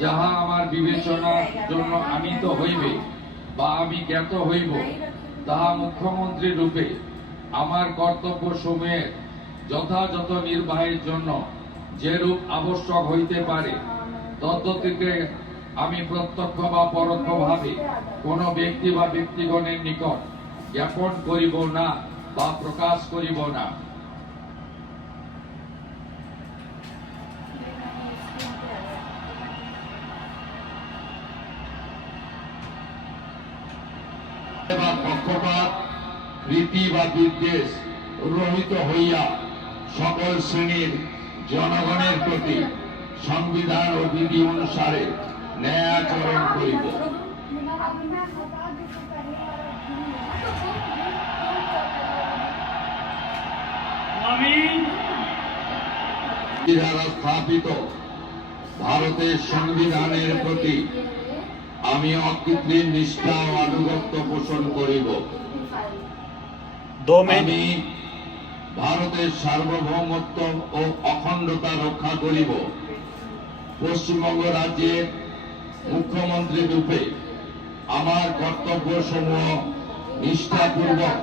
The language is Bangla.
যাহা আমার বিবেচনার জন্য আনীত হইবে বা আমি জ্ঞাত হইব, তাহা মুখ্যমন্ত্রী রূপে আমার কর্তব্য সমূহের যথাযথ নির্বাহের জন্য যেরূপ আবশ্যক হইতে পারে তদ্গতিকে আমি প্রত্যক্ষ বা পরোক্ষভাবে কোন ব্যক্তি বা ব্যক্তিগণের নিকট জ্ঞাপন করিব না বা প্রকাশ করিব না। পক্ষপাত, রীতি বা বিদ্বেষ রহিত হইয়া সকল শ্রেণীর জনগণের প্রতি সংবিধান ও বিধি অনুসারে ন্যায় আচরণ করিব। স্থাপিত ভারতের সংবিধানের প্রতি আমি অকৃত্রিম নিষ্ঠা ও আনুগত্য পোষণ করিব। আমি ভারতের সার্বভৌমত্ব ও অখণ্ডতা রক্ষা করিব। পশ্চিমবঙ্গ রাজ্যের মুখ্যমন্ত্রী রূপে আমার কর্তব্য সমূহ নিষ্ঠাপূর্বক